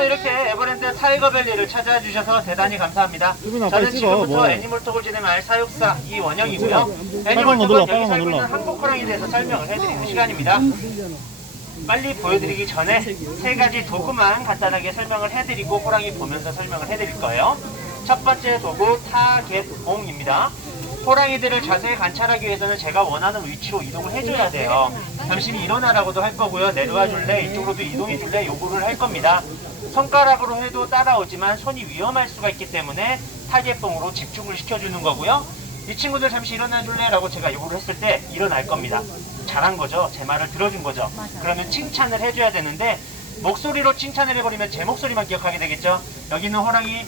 오늘 이렇게 에버랜드 타이거밸리를 찾아와 주셔서 대단히 감사합니다. 수빈아, 저는 빨리 찍어, 지금부터 뭐야. 애니멀톡을 진행할 사육사 이원영이고요. 빨간 거 눌러, 빨간 거 여기서 눌러. 있는 한국 호랑이에 대해서 설명을 해드리는 시간입니다. 빨리 보여드리기 전에 세 가지 도구만 간단하게 설명을 해드리고 호랑이 보면서 설명을 해드릴 거예요. 첫 번째 도구 타겟봉입니다. 호랑이들을 자세히 관찰하기 위해서는 제가 원하는 위치로 이동을 해줘야 돼요. 잠시 일어나라고도 할 거고요. 내려와 줄래? 이쪽으로도 이동해 줄래? 요구를 할 겁니다. 손가락으로 해도 따라오지만 손이 위험할 수가 있기 때문에 타겟봉으로 집중을 시켜주는 거고요. 이 친구들 잠시 일어나 줄래? 라고 제가 요구를 했을 때 일어날 겁니다. 잘한 거죠. 제 말을 들어준 거죠. 그러면 칭찬을 해줘야 되는데 목소리로 칭찬을 해버리면 제 목소리만 기억하게 되겠죠. 여기는 호랑이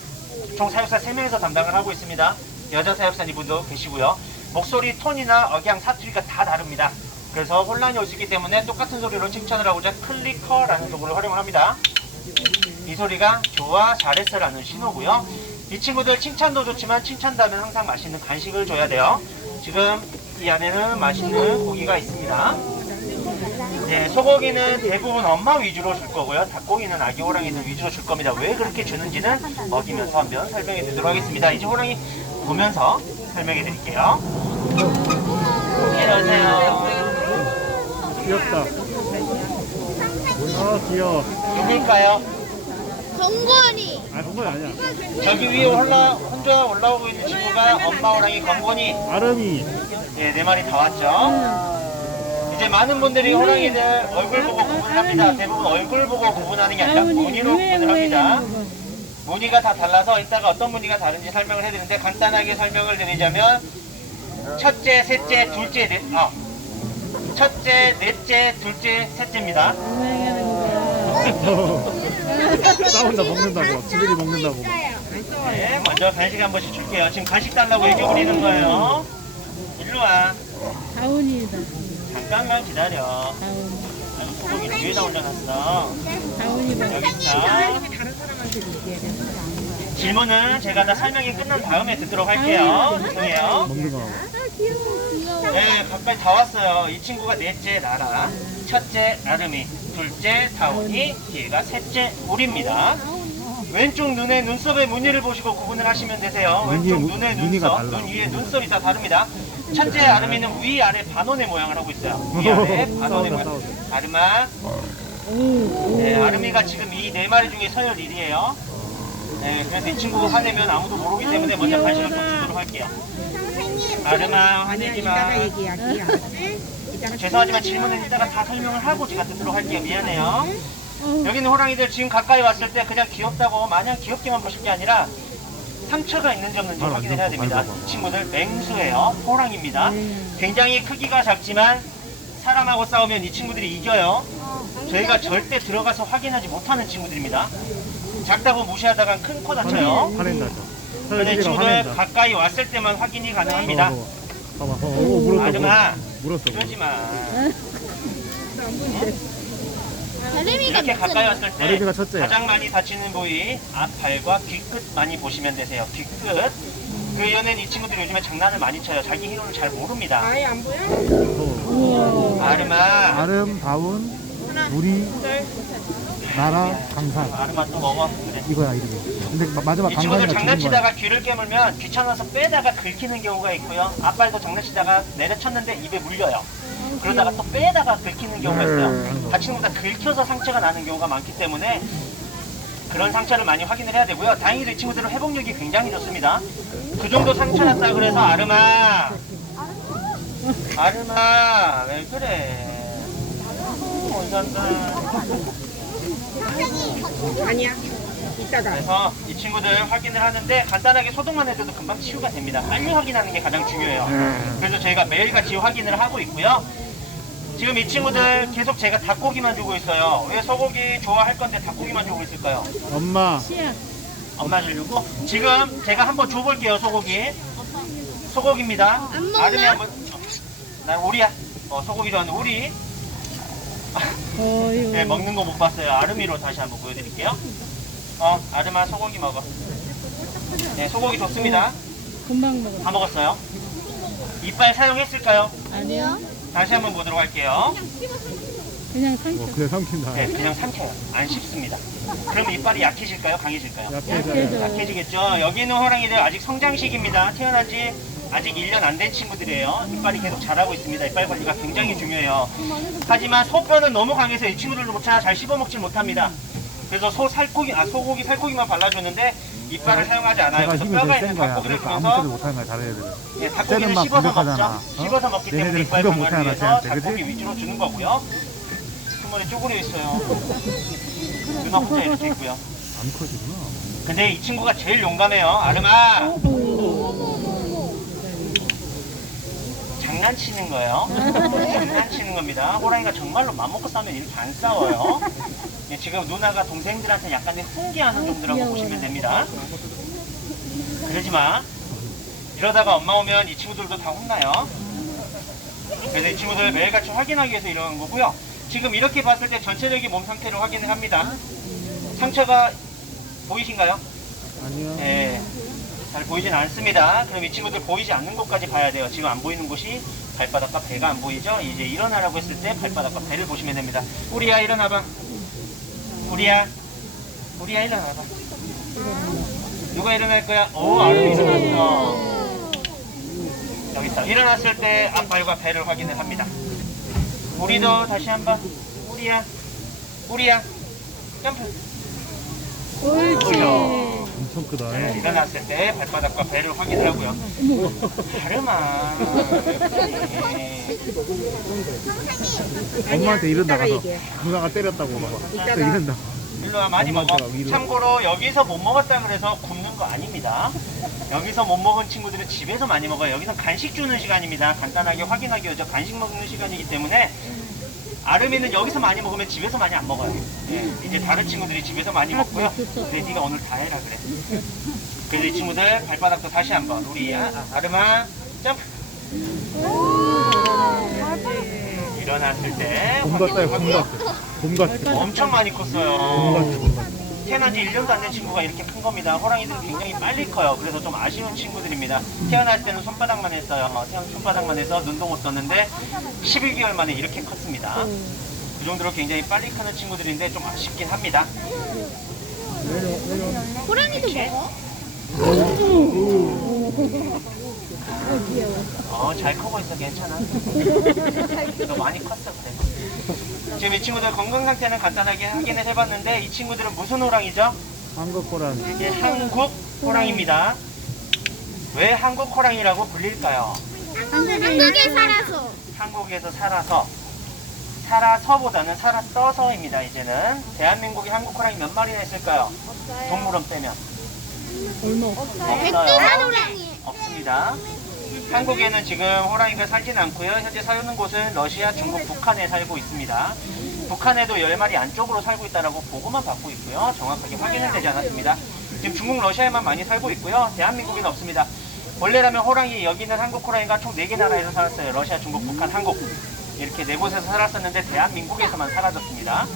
총 사육사 3명에서 담당을 하고 있습니다. 여자 사육사님분도 계시고요. 목소리 톤이나 억양, 사투리가 다 다릅니다. 그래서 혼란이 올 수 있기 때문에 똑같은 소리로 칭찬을 하고자 클리커라는 도구를 활용을 합니다. 이 소리가 좋아, 잘했어 라는 신호고요. 이 친구들 칭찬도 좋지만 칭찬 다음에 항상 맛있는 간식을 줘야 돼요. 지금 이 안에는 맛있는 고기가 있습니다. 네, 소고기는 대부분 엄마 위주로 줄 거고요. 닭고기는 아기 호랑이들 위주로 줄 겁니다. 왜 그렇게 주는지는 먹이면서 한번 설명해 드리도록 하겠습니다. 이제 호랑이 보면서 설명해 드릴게요. 이러세요. 귀엽다. 아, 귀여워. 누굴까요? 정권이. 아, 그건 아니야. 저기 위에 혼자 올라오고 있는 친구가 엄마 호랑이 건곤이. 아름이. 예, 네 마리 다 왔죠. 이제 많은 분들이 호랑이들 얼굴 보고 구분합니다. 대부분 얼굴 보고 구분하는 게 아니라 무늬로 구분을 합니다. 무늬가 다 달라서 이따가 어떤 무늬가 다른지 설명을 해드리는데 간단하게 설명을 드리자면 첫째, 셋째, 둘째, 첫째, 넷째, 둘째, 셋째입니다. 싸운다, 먹는다고. 지들이 먹는다고. 네, 먼저 간식 한 번씩 줄게요. 지금 간식 달라고 애교 부리는 거예요. 일로 와. 다운이다. 잠깐만 기다려. 다운. 아이고, 소고기 위에다 올려놨어. 다운이다. 여기 있다. 질문은 제가 다 설명이 끝난 다음에 듣도록 할게요. 죄송해요. 먹는 거. 네, 가까이 다 왔어요. 이 친구가 넷째 나라, 첫째 아름이, 둘째 다운이, 얘가 셋째 우리입니다. 왼쪽 눈에 눈썹의 무늬를 보시고 구분을 하시면 되세요. 왼쪽 눈의 눈썹, 눈 위에 눈썹이 다 다릅니다. 첫째 아름이는 위아래 반원의 모양을 하고 있어요. 위아래 반원의 모양. 아름아. 네, 아름이가 지금 이 네 마리 중에 서열 1위에요. 네, 그래서 이 친구가 화내면 아무도 모르기 때문에 먼저 간식을 좀 주도록 할게요. 아름아, 화내지 마. 죄송하지만 질문은 이따가 다 설명을 하고 제가 듣도록 할게요. 미안해요. 여기는 호랑이들 지금 가까이 왔을 때 그냥 귀엽다고 마냥 귀엽게만 보실 게 아니라 상처가 있는지 없는지 확인을 해야 됩니다. 이 친구들 맹수예요. 호랑이입니다. 굉장히 크기가 작지만 사람하고 싸우면 이 친구들이 이겨요. 저희가 절대 들어가서 확인하지 못하는 친구들입니다. 작다고 무시하다가 큰 코 다쳐요. 화낸다. 그런데 이 친구들 가까이 왔을 때만 확인이 가능합니다. 봐봐. 물었다. 아줌마, 물었어. 그러지 마. 다름이가 이렇게 가까이 왔을 때 아름이가 첫째야. 가장 많이 다치는 부위 앞발과 귀끝 많이 보시면 되세요. 귀끝. 그 이유는 이 친구들이 요즘에 장난을 많이 쳐요. 자기 힘을 잘 모릅니다. 아예 안 보여? 아름아. 아름, 다운, 우리, 나라, 강산. 아름아 또 먹어. 그래. 이거야, 이름이. 근데 마지막 이 친구들 강산이가 죽은 거야. 장난치다가 귀를 깨물면 귀찮아서 빼다가 긁히는 경우가 있고요. 앞발도 장난치다가 내려쳤는데 입에 물려요. 그러다가 또 빼다가 긁히는 경우가 있어요. 다치는 것보다 긁혀서 상처가 나는 경우가 많기 때문에 그런 상처를 많이 확인을 해야 되고요. 다행히도 이 친구들은 회복력이 굉장히 좋습니다. 그 정도 상처 났다 그래서 아름아, 아름아 왜 그래? 아니야. 이따가. 그래서 이 친구들 확인을 하는데 간단하게 소독만 해줘도 금방 치유가 됩니다. 빨리 확인하는 게 가장 중요해요. 그래서 저희가 매일같이 확인을 하고 있고요. 지금 이 친구들 계속 제가 닭고기만 주고 있어요. 왜 소고기 좋아할 건데 닭고기만 주고 있을까요? 엄마. 엄마 주려고? 지금 제가 한번 줘볼게요. 소고기. 소고기입니다. 안 먹나? 아름이 한번. 난 오리야. 소고기 좋아하는 오리. 네, 먹는 거 못 봤어요. 아름이로 다시 한번 보여드릴게요. 아름아 소고기 먹어. 네, 소고기 좋습니다. 금방 먹어. 다 먹었어요. 이빨 사용했을까요? 아니요. 다시 한번 보도록 할게요. 그냥 상처. 그냥 삼킨다. 네, 그냥 삼켜요. 안 씹습니다. 그럼 이빨이 약해질까요? 강해질까요? 약해져요. 약해지겠죠? 여기 있는 호랑이들 아직 성장 시기입니다. 태어난 지 아직 1년 안 된 친구들이에요. 이빨이 계속 자라고 있습니다. 이빨 관리가 굉장히 중요해요. 하지만 소뼈는 너무 강해서 이 친구들도 잘 씹어먹질 못합니다. 그래서 소고기 살코기만 발라줬는데 이빨을 사용하지 않아요. 제가 그래서 힘이 뼈가 제일 센 있는 거야. 닭고기를 그래서 아무 주면서 소리 못하는 거야, 다른 애들은. 예, 쟤는 닭고기를 막 씹어서 공격하잖아. 먹죠. 씹어서 먹기 때문에 얘네들은 이빨 공격 강화를 못하잖아, 위해서 쟤한테, 닭고기 그치? 위주로 주는 거고요. 주머니 쪼그려 있어요. 눈 혼자 이렇게 있고요. 안 커지구나. 근데 이 친구가 제일 용감해요. 아름아. 장난치는 거예요. 장난치는 겁니다. 호랑이가 정말로 맘먹고 싸우면 이렇게 안 싸워요. 예, 지금 누나가 동생들한테 약간의 훈계하는 정도라고 보시면 됩니다. 그러지 마. 이러다가 엄마 오면 이 친구들도 다 혼나요. 그래서 이 친구들 매일같이 확인하기 위해서 이러는 거고요. 지금 이렇게 봤을 때 전체적인 몸 상태를 확인을 합니다. 상처가 보이신가요? 아니요. 네, 잘 보이진 않습니다. 그럼 이 친구들 보이지 않는 곳까지 봐야 돼요. 지금 안 보이는 곳이 발바닥과 배가 안 보이죠? 이제 일어나라고 했을 때 발바닥과 배를 보시면 됩니다. 우리야 일어나봐. 우리야 일어나봐. 누가 일어날 거야? 오, 아름이 일어났어. 여기 있어. 일어났을 때 앞발과 배를 확인을 합니다. 우리도 다시 한번. 우리야 점프. 옳지. 엄청 크다. 네, 일어났을 때 발바닥과 배를 확인을 하고요. 다름아. 네. 엄마한테 이른다 가서. 이게. 누나가 때렸다고 봐봐. 이따가. 또 이른다. 일로 와, 많이 먹어. 엄마한테가 위로. 참고로 여기서 못 먹었다 그래서 굶는 거 아닙니다. 여기서 못 먹은 친구들은 집에서 많이 먹어요. 여기서 간식 주는 시간입니다. 간단하게 확인하기 위해서 간식 먹는 시간이기 때문에 아름이는 여기서 많이 먹으면 집에서 많이 안 먹어요. 예, 이제 다른 친구들이 집에서 많이 먹고요. 근데 네가 오늘 다 해라 그래. 그래서 이 친구들 발바닥도 다시 한번. 우리야, 아름아, 점프. 일어났을 때 곰 같아요, 곰 같아. 곰 같아. 엄청 많이 곰 컸어요. 같아, 곰 같아. 태어난 지 1년도 안 된 친구가 이렇게 큰 겁니다. 호랑이들은 굉장히 빨리 커요. 그래서 좀 아쉬운 친구들입니다. 태어날 때는 손바닥만 했어요. 손바닥만 해서 눈도 못 떴는데 11개월 만에 이렇게 컸습니다. 그 정도로 굉장히 빨리 크는 친구들인데 좀 아쉽긴 합니다. 호랑이도 먹어? 잘 크고 있어. 괜찮아. 너 많이 컸어. 그래. 지금 이 친구들 건강 상태는 간단하게 확인을 해봤는데 이 친구들은 무슨 호랑이죠? 한국 호랑이. 이게 한국 호랑이입니다. 왜 한국 호랑이라고 불릴까요? 한국에 살아서. 한국에서 살아서보다는 살았어서입니다. 이제는 대한민국에 한국 호랑이 몇 마리나 있을까요? 동물원 빼면 얼마 없어. 백두산 호랑이. 없습니다. 한국에는 지금 호랑이가 살진 않고요. 현재 사는 곳은 러시아, 중국, 북한에 살고 있습니다. 북한에도 10마리 안쪽으로 살고 있다고 보고만 받고 있고요. 정확하게 확인은 되지 않았습니다. 지금 중국, 러시아에만 많이 살고 있고요. 대한민국에는 없습니다. 원래라면 호랑이, 여기는 한국 호랑이가 총 4개 나라에서 살았어요. 러시아, 중국, 북한, 한국. 이렇게 4곳에서 살았었는데 대한민국에서만 사라졌습니다.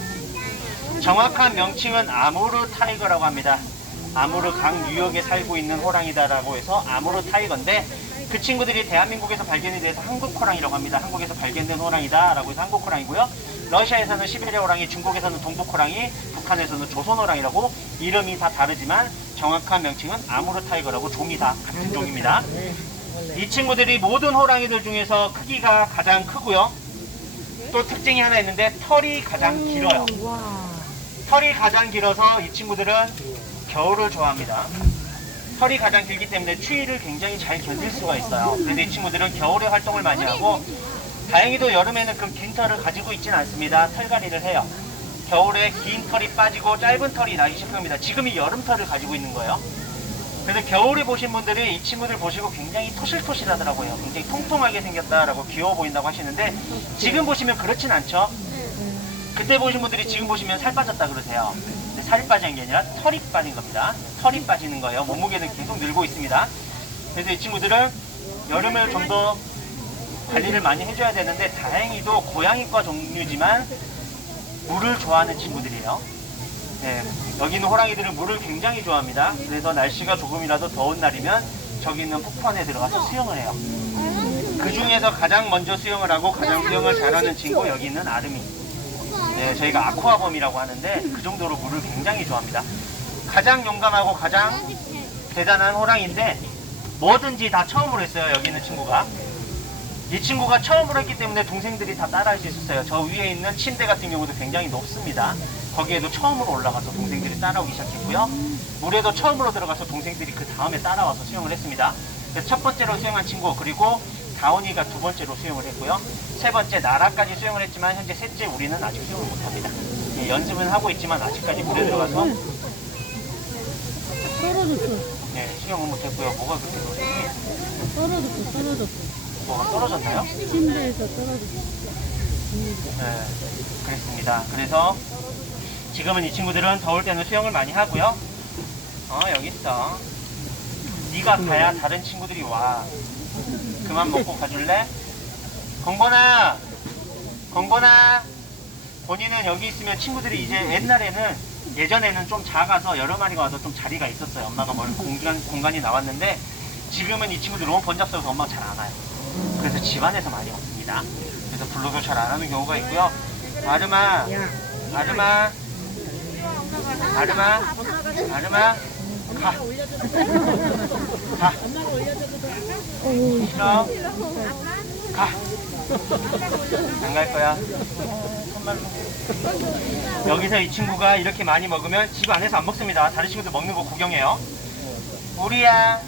정확한 명칭은 아무르 타이거라고 합니다. 아무르 강 유역에 살고 있는 호랑이다라고 해서 아무르 타이거인데 그 친구들이 대한민국에서 발견이 돼서 한국 호랑이라고 합니다. 한국에서 발견된 호랑이다라고 해서 한국 호랑이고요. 러시아에서는 시베리아 호랑이, 중국에서는 동북 호랑이, 북한에서는 조선 호랑이라고 이름이 다 다르지만 정확한 명칭은 아무르 타이거라고 종이 다 같은 종입니다. 이 친구들이 모든 호랑이들 중에서 크기가 가장 크고요. 또 특징이 하나 있는데 털이 가장 길어요. 털이 가장 길어서 이 친구들은 겨울을 좋아합니다. 털이 가장 길기 때문에 추위를 굉장히 잘 견딜 수가 있어요. 그런데 이 친구들은 겨울에 활동을 많이 하고 다행히도 여름에는 그 긴 털을 가지고 있지는 않습니다. 털갈이를 해요. 겨울에 긴 털이 빠지고 짧은 털이 나기 시작합니다. 지금이 여름 털을 가지고 있는 거예요. 그래서 겨울에 보신 분들이 이 친구들 보시고 굉장히 토실토실하더라고요. 굉장히 통통하게 생겼다라고 귀여워 보인다고 하시는데 지금 보시면 그렇진 않죠. 그때 보신 분들이 지금 보시면 살 빠졌다 그러세요. 근데 살이 빠진 게 아니라 털이 빠진 겁니다. 털이 빠지는 거예요. 몸무게는 계속 늘고 있습니다. 그래서 이 친구들은 여름을 좀 더 관리를 많이 해줘야 되는데 다행히도 고양이과 종류지만 물을 좋아하는 친구들이에요. 네, 여기 있는 호랑이들은 물을 굉장히 좋아합니다. 그래서 날씨가 조금이라도 더운 날이면 저기 있는 폭포안에 들어가서 수영을 해요. 그 중에서 가장 먼저 수영을 하고 가장 수영을 잘하는 친구 여기 있는 아름이. 네, 저희가 아쿠아범이라고 하는데 그 정도로 물을 굉장히 좋아합니다. 가장 용감하고 가장 대단한 호랑이인데 뭐든지 다 처음으로 했어요. 여기 있는 친구가. 이 친구가 처음으로 했기 때문에 동생들이 다 따라할 수 있었어요. 저 위에 있는 침대 같은 경우도 굉장히 높습니다. 거기에도 처음으로 올라가서 동생들이 따라오기 시작했고요. 물에도 처음으로 들어가서 동생들이 그 다음에 따라와서 수영을 했습니다. 그래서 첫 번째로 수영한 친구, 그리고 다운이가 두 번째로 수영을 했고요. 세 번째 나라까지 수영을 했지만 현재 셋째 우리는 아직 수영을 못합니다. 예, 연습은 하고 있지만 아직까지 물에 들어가서 떨어졌어. 네, 수영은 못했고요. 뭐가 그렇게 그러지? 떨어졌어. 뭐가 떨어졌나요? 침대에서 떨어졌어. 네, 그랬습니다. 그래서 지금은 이 친구들은 더울 때는 수영을 많이 하고요. 여기 있어. 네가 가야 다른 친구들이 와. 그만 먹고 가줄래? 건건아! 건건아! 본인은 여기 있으면 친구들이 이제 예전에는 좀 작아서 여러 마리가 와도 좀 자리가 있었어요. 엄마가 뭘 공간이 나왔는데 지금은 이 친구들 너무 번잡해서 엄마가 잘 안 와요. 그래서 집안에서 많이 먹습니다. 그래서 불러도 잘 안 하는 경우가 있고요. 아르마, 아르마, 아르마, 아르마, 가. 가. 싫어. 가. 안 갈 거야. 정말로. 여기서 이 친구가 이렇게 많이 먹으면 집 안에서 안 먹습니다. 다른 친구들 먹는 거 구경해요. 우리야,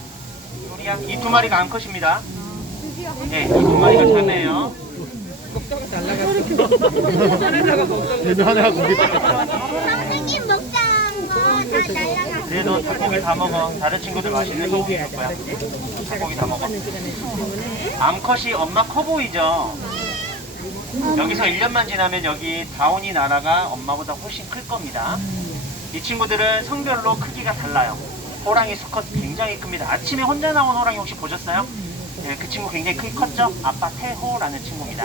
우리야. 이 두 마리가 암컷입니다. 네, 이 두 마리가 자매예요. 얘는 하나가 고기 뜯겼다. 선생님 먹자는 거다 날라가. 그래도 닭고기 다 먹어. 다른 친구들 맛있는 소고기 줄 거야. 닭고기 다 먹어. 암컷이 엄마 커 보이죠? 여기서 1년만 지나면 여기 다운이 나라가 엄마보다 훨씬 클 겁니다. 이 친구들은 성별로 크기가 달라요. 호랑이 수컷 굉장히 큽니다. 아침에 혼자 나온 호랑이 혹시 보셨어요? 네, 그 친구 굉장히 크게 컸죠? 아빠 태호라는 친구입니다.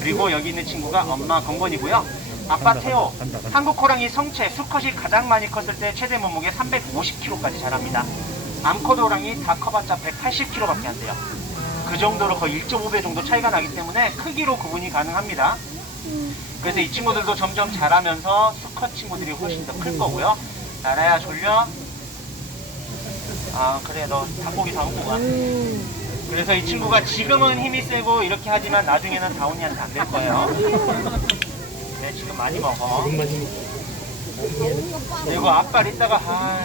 그리고 여기 있는 친구가 엄마 건건이고요. 아빠 태호, 한국 호랑이 성체 수컷이 가장 많이 컸을 때 최대 몸무게 350kg까지 자랍니다. 암컷 호랑이 다 커봤자 180kg밖에 안 돼요. 그 정도로 거의 1.5배 정도 차이가 나기 때문에 크기로 구분이 가능합니다. 그래서 이 친구들도 점점 자라면서 수컷 친구들이 훨씬 더 클 거고요. 나라야 졸려? 아 그래 너 닭고기 다 먹고 가. 그래서 이 친구가 지금은 힘이 세고 이렇게 하지만 나중에는 다운이한테 안 될 거예요. 네 지금 많이 먹어. 그리고 앞발 이따가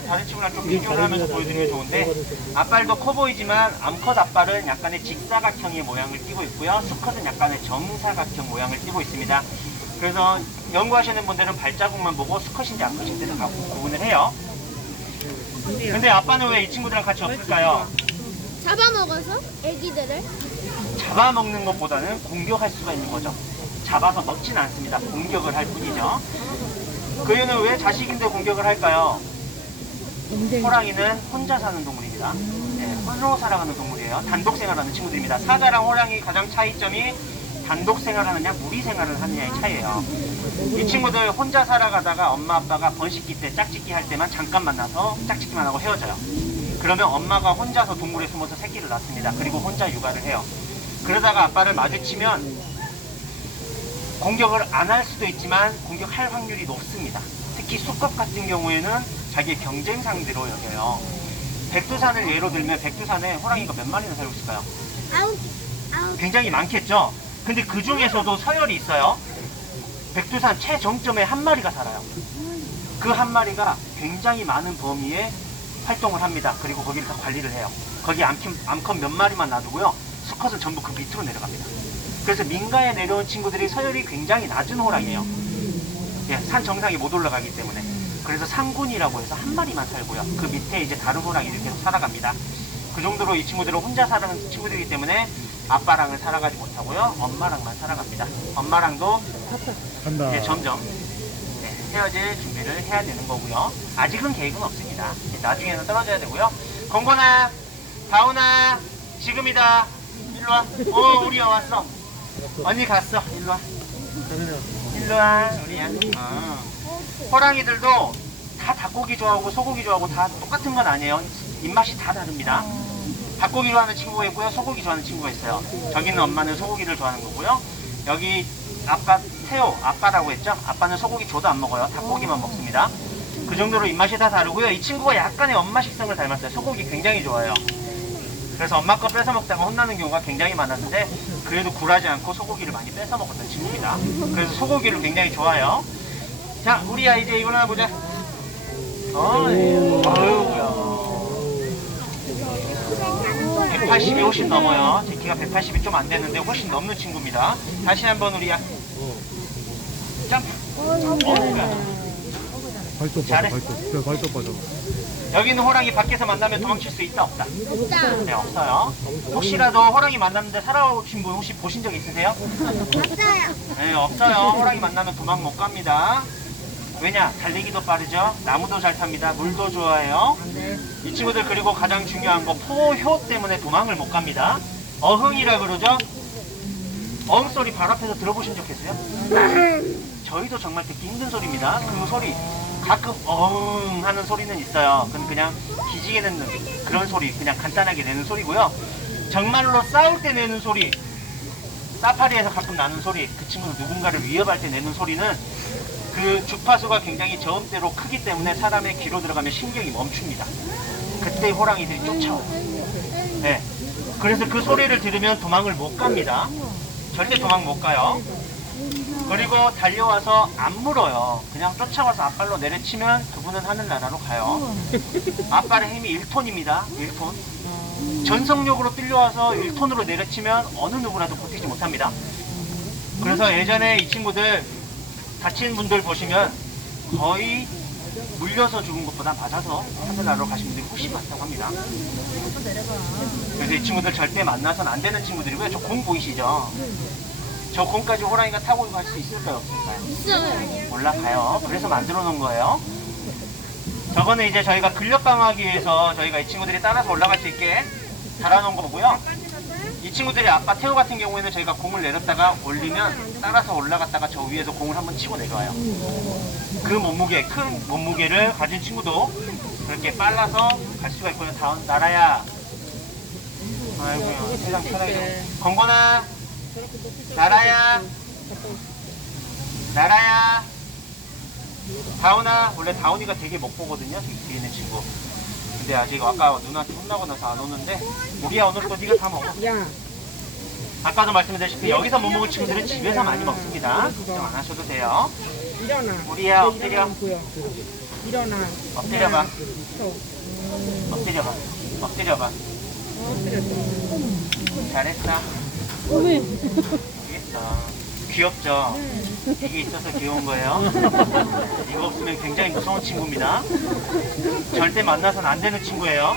다른 친구랑 좀 비교를 하면서 보여드리면 좋은데 앞발도 커 보이지만 암컷 앞발은 약간의 직사각형의 모양을 띠고 있고요. 수컷은 약간의 정사각형 모양을 띠고 있습니다. 그래서 연구하시는 분들은 발자국만 보고 수컷인지 암컷인지 다 구분을 해요. 근데 아빠는 왜 이 친구들이랑 같이 없을까요? 잡아먹어서 애기들을. 잡아먹는 것보다는 공격할 수가 있는 거죠. 잡아서 먹지는 않습니다. 공격을 할 뿐이죠. 그 이유는 왜 자식인데 공격을 할까요? 호랑이는 혼자 사는 동물입니다. 네, 홀로 살아가는 동물이에요. 단독 생활하는 친구들입니다. 사자랑 호랑이 가장 차이점이 단독 생활하느냐 무리 생활을 하느냐의 차이예요. 이 친구들 혼자 살아가다가 엄마 아빠가 번식기 때 짝짓기 할 때만 잠깐 만나서 짝짓기만 하고 헤어져요. 그러면 엄마가 혼자서 동굴에 숨어서 새끼를 낳습니다. 그리고 혼자 육아를 해요. 그러다가 아빠를 마주치면 공격을 안 할 수도 있지만 공격할 확률이 높습니다. 특히 수컷 같은 경우에는 자기의 경쟁 상대로 여겨요. 백두산을 예로 들면 백두산에 호랑이가 몇 마리나 살고 있을까요? 아홉. 굉장히 많겠죠? 근데 그 중에서도 서열이 있어요. 백두산 최정점에 한 마리가 살아요. 그 한 마리가 굉장히 많은 범위에 활동을 합니다. 그리고 거기를 다 관리를 해요. 거기 암컷 몇 마리만 놔두고요. 수컷은 전부 그 밑으로 내려갑니다. 그래서 민가에 내려온 친구들이 서열이 굉장히 낮은 호랑이에요. 예, 산 정상에 못 올라가기 때문에. 그래서 상군이라고 해서 한 마리만 살고요. 그 밑에 이제 다른 호랑이들이 계속 살아갑니다. 그 정도로 이 친구들은 혼자 사는 친구들이기 때문에 아빠랑은 살아가지 못하고요. 엄마랑만 살아갑니다. 엄마랑도 간다. 이제 점점 헤어질 준비를 해야 되는 거고요. 아직은 계획은 없습니다. 나중에는 떨어져야 되고요. 건건아, 다운아, 지금이다. 일로 와. 우리 왔어. 언니 갔어. 일로 와. 일로 와. 우리야. 호랑이들도 다 닭고기 좋아하고 소고기 좋아하고 다 똑같은 건 아니에요. 입맛이 다 다릅니다. 닭고기 좋아하는 친구가 있고요. 소고기 좋아하는 친구가 있어요. 저기 있는 엄마는 소고기를 좋아하는 거고요. 여기 아빠 태호, 아빠라고 했죠? 아빠는 소고기 줘도 안 먹어요. 닭고기만 먹습니다. 그 정도로 입맛이 다 다르고요. 이 친구가 약간의 엄마 식성을 닮았어요. 소고기 굉장히 좋아해요. 그래서 엄마 거 뺏어 먹다가 혼나는 경우가 굉장히 많았는데 그래도 굴하지 않고 소고기를 많이 뺏어 먹었던 친구입니다. 그래서 소고기를 굉장히 좋아해요. 자, 우리 아이 이제 이걸 하나 보자. 아유야. 180이 훨씬 넘어요. 제 키가 180이 좀 안 되는데 훨씬 넘는 친구입니다. 다시 한번 우리야. 점프. 발톱 빠져, 잘했어. 발톱. 그래, 발톱 빠져. 여기 있는 호랑이 밖에서 만나면 도망칠 수 있다 없다? 없다. 네, 없어요. 혹시라도 호랑이 만났는데 살아오신 분 혹시 보신 적 있으세요? 없어요. 네, 없어요. 호랑이 만나면 도망 못 갑니다. 왜냐? 달리기도 빠르죠. 나무도 잘 탑니다. 물도 좋아해요. 이 친구들 그리고 가장 중요한 거 포효 때문에 도망을 못 갑니다. 어흥이라 그러죠. 어흥 소리 바로 앞에서 들어보신 적 계세요? 저희도 정말 듣기 힘든 소리입니다. 그 소리 가끔 어흥 하는 소리는 있어요. 그건 그냥 기지개 내는 그런 소리, 그냥 간단하게 내는 소리고요. 정말로 싸울 때 내는 소리, 사파리에서 가끔 나는 소리, 그 친구는 누군가를 위협할 때 내는 소리는 그 주파수가 굉장히 저음대로 크기 때문에 사람의 귀로 들어가면 신경이 멈춥니다. 그때 호랑이들이 쫓아와요. 네. 그래서 그 소리를 들으면 도망을 못 갑니다. 절대 도망 못 가요. 그리고 달려와서 안 물어요. 그냥 쫓아와서 앞발로 내려치면 그분은 하늘나라로 가요. 앞발의 힘이 1톤입니다. 1톤. 전속력으로 끌려와서 1톤으로 내려치면 어느 누구라도 버티지 못합니다. 그래서 예전에 이 친구들 다친 분들 보시면 거의 물려서 죽은 것보다 맞아서 하늘나라로 가신 분들이 훨씬 많다고 합니다. 그래서 이 친구들 절대 만나서는 안 되는 친구들이고요. 저 공 보이시죠? 저 공까지 호랑이가 타고 갈 수 있을까요? 없을까요? 있어요. 올라가요. 그래서 만들어 놓은 거예요. 저거는 이제 저희가 근력 강화하기 위해서 저희가 이 친구들이 따라서 올라갈 수 있게 달아놓은 거고요. 이 친구들이 아빠 태호 같은 경우에는 저희가 공을 내렸다가 올리면 따라서 올라갔다가 저 위에서 공을 한번 치고 내려와요. 그 몸무게, 큰 몸무게를 가진 친구도 그렇게 빨라서 갈 수가 있고요. 다음 나라야. 아이고야, 세상 편하게. 건건아. 나라야. 나라야. 다운아. 원래 다운이가 되게 못 보거든요. 되게 뒤에 있는 친구. 근데 아직 아까 누나한테 혼나고 나서 안 오는데 우리야 오늘 거 네가 다 먹어. 야, 아까도 말씀드렸다시피 여기서 못 먹을 친구들은 집에서 많이 먹습니다. 걱정 안 하셔도 돼요. 일어나. 우리야 엎드려. 보여. 일어나. 엎드려봐. 서. 엎드려봐. 엎드려봐. 잘했어. 왜? 알겠어. 귀엽죠? 이게 있어서 귀여운 거예요. 이거 없으면 굉장히 무서운 친구입니다. 절대 만나서는 안 되는 친구예요.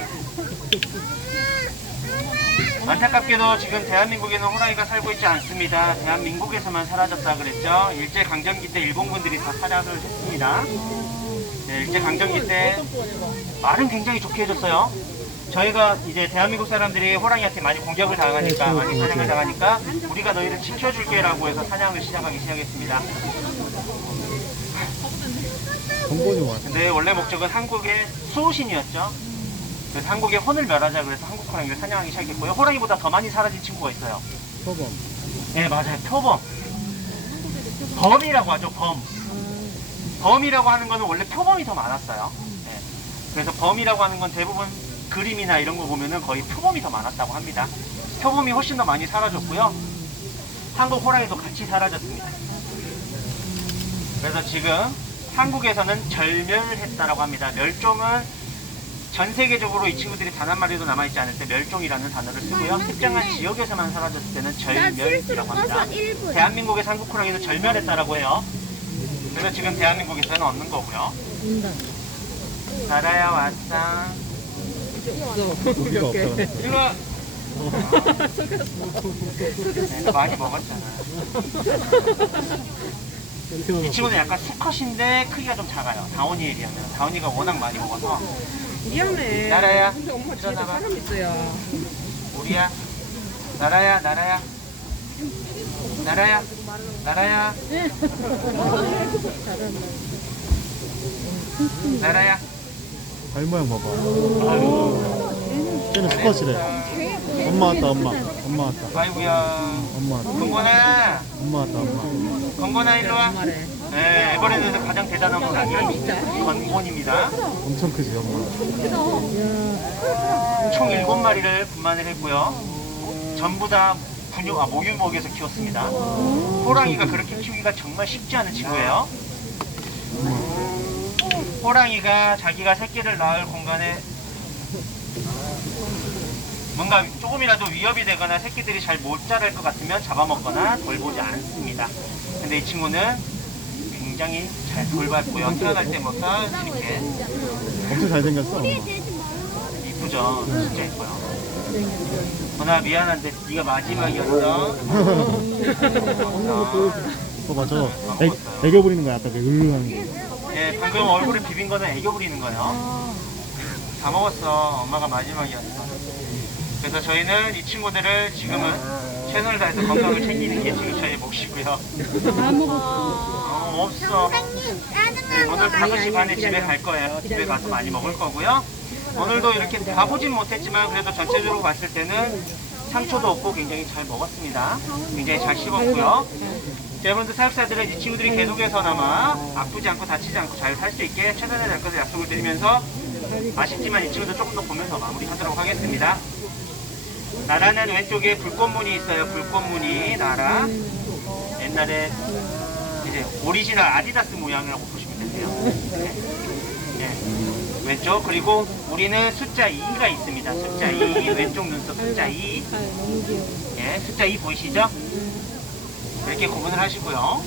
안타깝게도 지금 대한민국에는 호랑이가 살고 있지 않습니다. 대한민국에서만 사라졌다 그랬죠. 일제강점기 때 일본군들이 다 사냥을 했습니다. 네, 일제강점기 때 말은 굉장히 좋게 해줬어요. 저희가 이제 대한민국 사람들이 호랑이한테 많이 공격을 당하니까, 많이 사냥을 당하니까 우리가 너희를 지켜줄게 라고 해서 사냥을 시작했습니다. 건곤이 와. 근데 원래 목적은 한국의 수호신이었죠. 그래서 한국의 혼을 멸하자 그래서 한국 호랑이를 사냥하기 시작했고요. 호랑이보다 더 많이 사라진 친구가 있어요. 표범. 네, 맞아요. 표범. 범이라고 하죠, 범. 범이라고 하는 거는 원래 표범이 더 많았어요. 네. 그래서 범이라고 하는 건 대부분 그림이나 이런 거 보면은 거의 표범이 더 많았다고 합니다. 표범이 훨씬 더 많이 사라졌고요. 한국 호랑이도 같이 사라졌습니다. 그래서 지금 한국에서는 절멸했다라고 합니다. 멸종은 전 세계적으로 이 친구들이 단 한 마리도 남아있지 않을 때 멸종이라는 단어를 쓰고요. 특정한 지역에서만 사라졌을 때는 절멸이라고 합니다. 대한민국의 한국 호랑이도 절멸했다라고 해요. 그래서 지금 대한민국에서는 없는 거고요. 나라야 왔어. 고기가 없잖아. 일로 와. 내가 많이 먹었잖아. 이 친구는 약간 수컷인데 크기가 좀 작아요. 다운이에 비하면. 다운이가 워낙 많이 먹어서. 미안해. 나라야. 근데 엄마 뒤에도 일어나봐. 사람 있어요. 우리야. 나라야, 나라야. 나라야. 나라야. 나라야. 발 모양 봐봐. 아유. 쟤는 수컷이래. 엄마 왔다, 엄마. 엄마 왔다. 아이고야. 엄마 왔다. 건곤아. 엄마 왔다, 엄마. 건곤아 일로 와. 엄마래. 네, 에버랜드에서 가장 대단한 호랑이 건곤입니다. 엄청 크지, 엄마. 총 7마리를 분만을 했고요. 전부 다 모유먹이에서 키웠습니다. 호랑이가 그렇게 키우기가 정말 쉽지 않은 친구예요. 호랑이가 자기가 새끼를 낳을 공간에 뭔가 조금이라도 위협이 되거나 새끼들이 잘 못 자랄 것 같으면 잡아먹거나 돌보지 않습니다. 근데 이 친구는 굉장히 잘 돌봤고요. 태어날 때부터 이렇게 엄청 잘생겼어, 엄마. 이쁘죠? 진짜 이뻐요. 누나 미안한데 네가 마지막이었어. 맞아. 애교 부리는 거야, 아까 그 으르한 게. 네, 방금 얼굴에 비빈 거는 애교 부리는 거예요. 다 먹었어. 엄마가 마지막이었어. 그래서 저희는 이 친구들을 지금은 최선을 다해서 건강을 챙기는 게 지금 저희의 몫이고요. 다 먹었어. 없어. 선생님 짜증나는 거 오늘 많이 5시 반에 집에 갈 거예요. 집에 가서 많이 먹을 거고요. 오늘도 이렇게 가보진 못했지만 그래도 전체적으로 봤을 때는 상처도 없고 굉장히 잘 먹었습니다. 굉장히 잘 씹었고요. 자, 여러분들 사육사들은 이 친구들이 계속해서나마 아프지 않고 다치지 않고 잘 살 수 있게 최선을 다할 것을 약속을 드리면서 아쉽지만 이 친구들 조금 더 보면서 마무리하도록 하겠습니다. 나라는 왼쪽에 불꽃무늬 있어요. 불꽃무늬 나라. 옛날에 이제 오리지널 아디다스 모양이라고 보시면 되세요. 네. 네. 왼쪽. 그리고 우리는 숫자 2가 있습니다. 숫자 2. 왼쪽 눈썹 숫자 2. 예, 숫자 2 보이시죠? 이렇게 구분을 하시고요.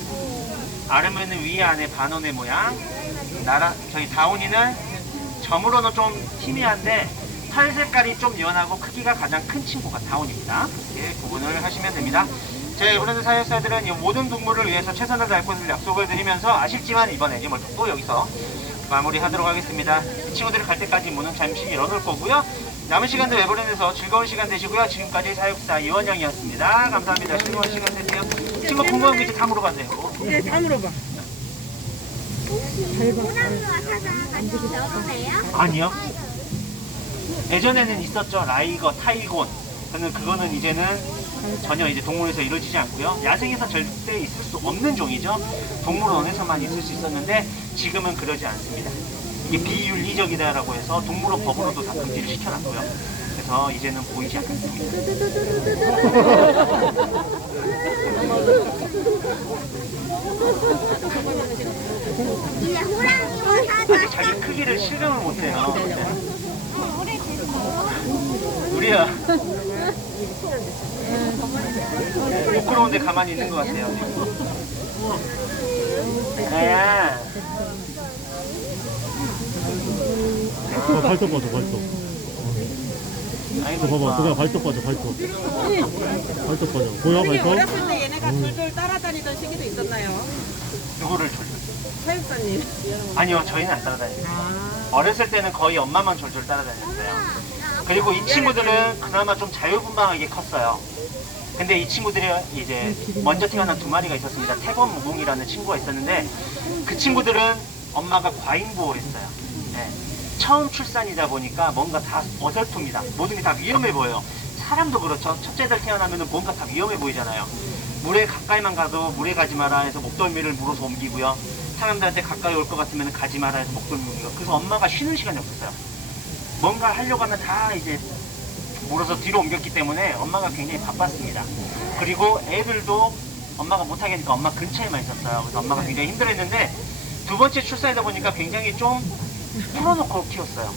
아르메는 위 안에 반원의 모양. 저희 다운이는 점으로는 좀 희미한데 털 색깔이 좀 연하고 크기가 가장 큰 친구가 다운입니다. 이렇게 구분을 하시면 됩니다. 제 에버랜드 사육사들은 이 모든 동물을 위해서 최선을 다할 것을 약속을 드리면서 아쉽지만 이번 애니멀톡도 여기서 마무리하도록 하겠습니다. 이 친구들이 갈 때까지 문은 잠시 열어놓을 거고요. 남은 시간도 에버랜드에서 즐거운 시간 되시고요. 지금까지 사육사 이원영이었습니다. 감사합니다. 즐거운 시간 되세요. 친구 궁금한 게 이제 다 물어봤네요. 네, 다 물어봐. 호랑이와 사자 같이 넣으세요? 아니요. 예전에는 있었죠. 라이거, 타이곤. 근데 그거는 이제는 전혀 이제 동물에서 이루어지지 않고요. 야생에서 절대 있을 수 없는 종이죠. 동물원에서만 있을 수 있었는데 지금은 그러지 않습니다. 이게 비윤리적이다라고 해서 동물원 법으로도 다 금지를 시켜놨고요. 그래서 이제는 보이지 않습니다. 이제 호랑이와 아직 사자 자기 크기를 실감을 못해요. 우리야. 부끄러운데 가만히 있는 것 같아요. 아야. 발톱 봐줘, 발톱. 아이고, 봐봐, 그거 발톱 봐줘, 발톱. 발톱 봐줘. 보여, 발톱? 어렸을 때 얘네가 돌돌 따라다니던 시기도 있었나요? 누구를 졸졸? 사육사님. 아니요, 저희는 안 따라다녔어요. 아, 어렸을 때는 거의 엄마만 졸졸 따라다녔어요. 그리고 이 친구들은 그나마 좀 자유분방하게 컸어요. 근데 이 친구들이 이제 먼저 태어난 2마리가 있었습니다. 태범 무궁이라는 친구가 있었는데 그 친구들은 엄마가 과잉보호를 했어요. 네. 처음 출산이다 보니까 뭔가 다 어설픕니다. 모든 게 다 위험해 보여요. 사람도 그렇죠. 첫째들 태어나면 뭔가 다 위험해 보이잖아요. 물에 가까이만 가도 물에 가지 마라 해서 목덜미를 물어서 옮기고요. 사람들한테 가까이 올 것 같으면 가지 마라 해서 목덜미 옮기고. 그래서 엄마가 쉬는 시간이 없었어요. 뭔가 하려고 하면 다 이제 물어서 뒤로 옮겼기 때문에 엄마가 굉장히 바빴습니다. 그리고 애들도 엄마가 못하겠으니까 엄마 근처에만 있었어요. 그래서 엄마가 굉장히 힘들어했는데 2번째 출산하다 보니까 굉장히 좀 풀어놓고 키웠어요.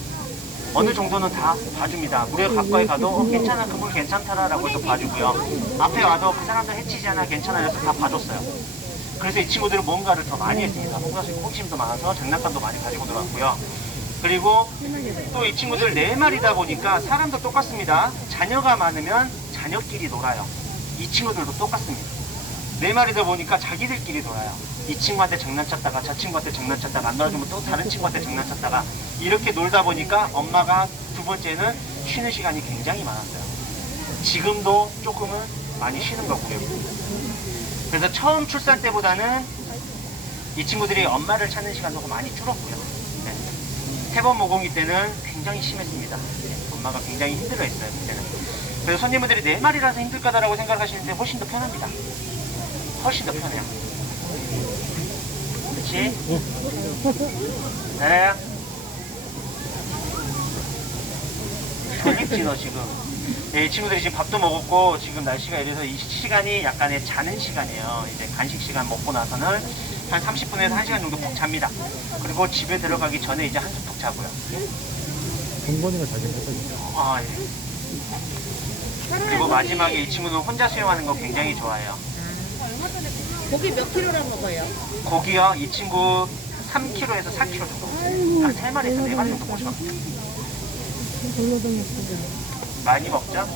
어느 정도는 다 봐줍니다. 물에 가까이 가도 괜찮아, 그 물 괜찮다라 라고 해서 봐주고요. 앞에 와도 그 사람들 해치지 않아, 괜찮아 해서 다 봐줬어요. 그래서 이 친구들은 뭔가를 더 많이 했습니다. 호기심도 많아서 장난감도 많이 가지고 놀았고요. 그리고 또 이 친구들 4마리다 보니까 사람도 똑같습니다. 자녀가 많으면 자녀끼리 놀아요. 이 친구들도 똑같습니다. 4마리다 보니까 자기들끼리 놀아요. 이 친구한테 장난쳤다가 저 친구한테 장난쳤다가 안 놀아주면 또 다른 친구한테 장난쳤다가 이렇게 놀다 보니까 엄마가 2번째는 쉬는 시간이 굉장히 많았어요. 지금도 조금은 많이 쉬는 거고요. 그래서 처음 출산 때보다는 이 친구들이 엄마를 찾는 시간도 많이 줄었고요. 네. 태범 모공이 때는 굉장히 심했습니다. 네. 엄마가 굉장히 힘들어했어요. 그때는. 그래서 손님분들이 4마리라서 힘들 거다라고 생각하시는데 훨씬 더 편합니다. 훨씬 더 편해요. 그렇지? 나라야. 졸립지 너 지금. 예, 이 친구들이 지금 밥도 먹었고 지금 날씨가 이래서 이 시간이 약간의 자는 시간이에요. 이제 간식 시간 먹고 나서는 한 30분에서 1시간 정도 푹 잡니다. 그리고 집에 들어가기 전에 이제 한숨 푹 자고요. 동건이가 자기 했어. 아, 예. 그리고 마지막에 이 친구는 혼자 수영하는 거 굉장히 좋아해요. 고기 몇 킬로랑 먹어요? 고기요, 이 친구 3kg에서 4kg 정도. 한 3마리에서 4마리 정도 모셔. 많이 먹죠?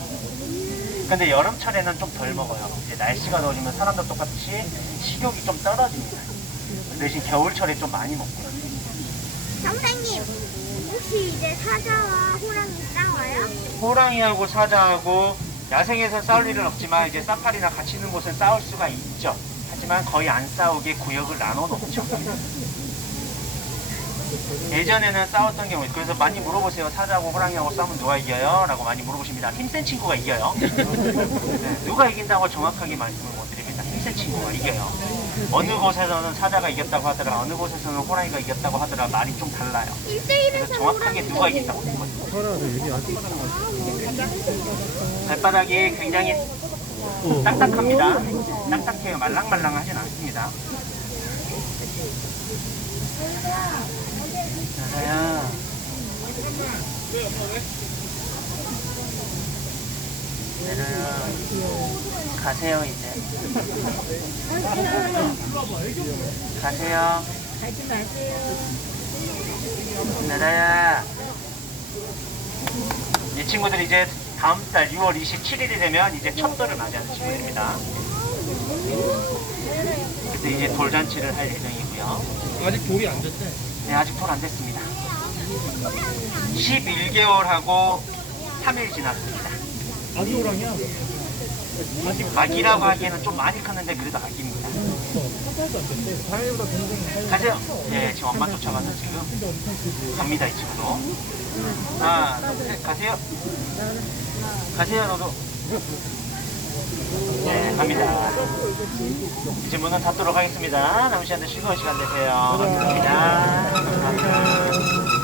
근데 여름철에는 좀 덜 먹어요. 이제 날씨가 더워지면 사람도 똑같이 식욕이 좀 떨어집니다. 대신 겨울철에 좀 많이 먹고요. 선생님, 혹시 이제 사자와 호랑이 싸워요? 호랑이하고 사자하고 야생에서 싸울 일은 없지만 이제 사파리나 같이 있는 곳은 싸울 수가 있죠. 하지만 거의 안 싸우게 구역을 나눠 놓죠. 예전에는 싸웠던 경우, 그래서 많이 물어보세요. 사자하고 호랑이하고 싸우면 누가 이겨요? 라고 많이 물어보십니다. 힘센 친구가 이겨요. 네, 누가 이긴다고 정확하게 말씀을 못 드립니다. 힘센 친구가 이겨요. 어느 곳에서는 사자가 이겼다고 하더라, 어느 곳에서는 호랑이가 이겼다고 하더라, 말이 좀 달라요. 1대1에서 그래서 정확하게 누가 이긴다고 하는 거죠. 설아도 여기 아직 발바닥이 굉장히 딱딱합니다. 딱딱해요. 말랑말랑하진 않습니다. 나라야. 나라야. 가세요 이제. 가세요. 가지 마세요. 나라야. 이 친구들이 이제 다음 달 6월 27일이 되면 이제 첫 돌을 맞이하는 친구들입니다. 그때 이제 돌잔치를 할 예정이고요. 아직 돌이 안 됐대. 네, 아직 돌 안 됐습니다. 11개월하고 3일 지났습니다. 아기 호랑이야. 아기라고 하기에는 좀 많이 컸는데 그래도 아기입니다. 다행보다 동생이 가세요. 예, 지금 엄마 쫓아가서 지금 갑니다, 이 친구도. 하나, 둘, 셋, 가세요. 가세요, 너도. 네, 갑니다. 이제 문은 닫도록 하겠습니다. 남은 시간도 즐거운 시간 되세요. 감사합니다. 감사합니다.